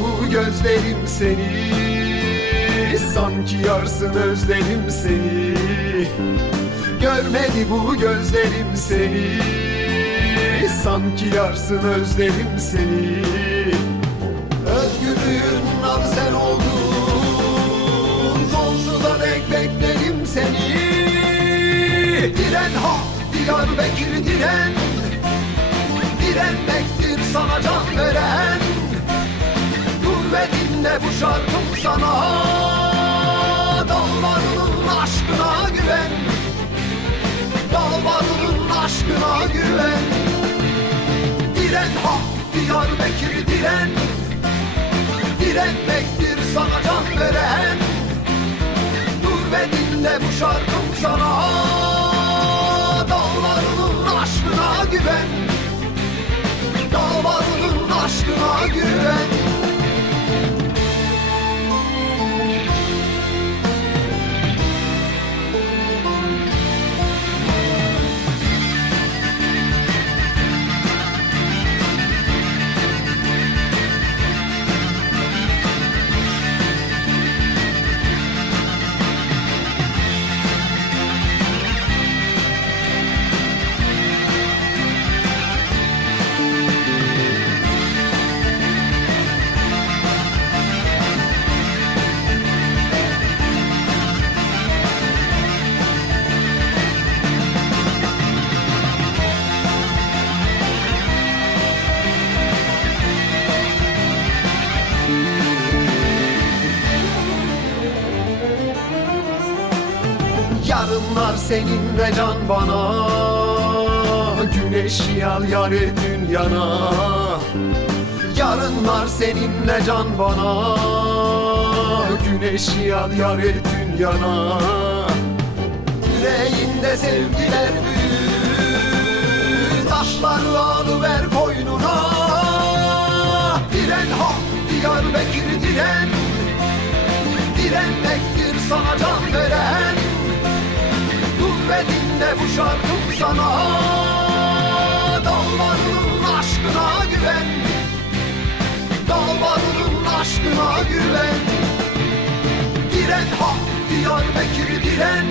bu gözlerim seni, sanki yarsın özledim seni. Görmedi bu gözlerim seni, sanki yarsın özledim seni. Özgürlüğün adı sen oldun, sonsuza dek beklerim seni. Diren ha Diyarbakır diren, direnmektir sana can veren. Dur ve dinle bu şarkım sana, dağlarının aşkına güven, dağlarının aşkına güven. Diren ha Diyarbakır diren, direnmektir sana can veren. Dur ve dinle bu şarkım sana, dağlarının aşkına güven, dağlarının aşkına güven. Yarınlar seninle can bana, güneşi al yare dünyana. Yarınlar seninle can bana, güneşi al yare dünyana. Yüreğinde sevgiler büyür, taşları alıver koynuna. Diren ha Diyarbakır diren, direnmektir sana can veren. Dur ve dinle bu şarkım sana, dağlarının aşkına güven, dağlarının aşkına güven. Diren ha Diyarbakır diren,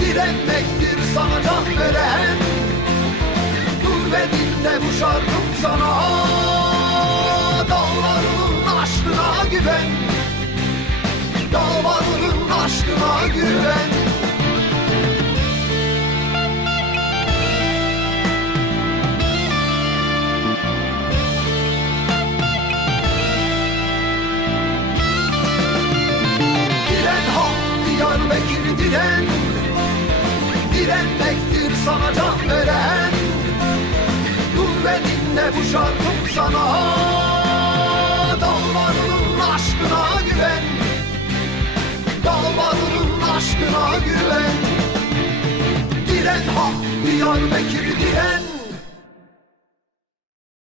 direnmektir sana can veren. Dur ve dinle bu şarkım sana, dağlarının aşkına güven, dağlarının aşkına güven. Diyarbakır diren, direnmektir sana can veren. Dur ve dinle bu şarkım sana, dağlarının aşkına güven, dağlarının aşkına güven. Diren ha Diyarbakır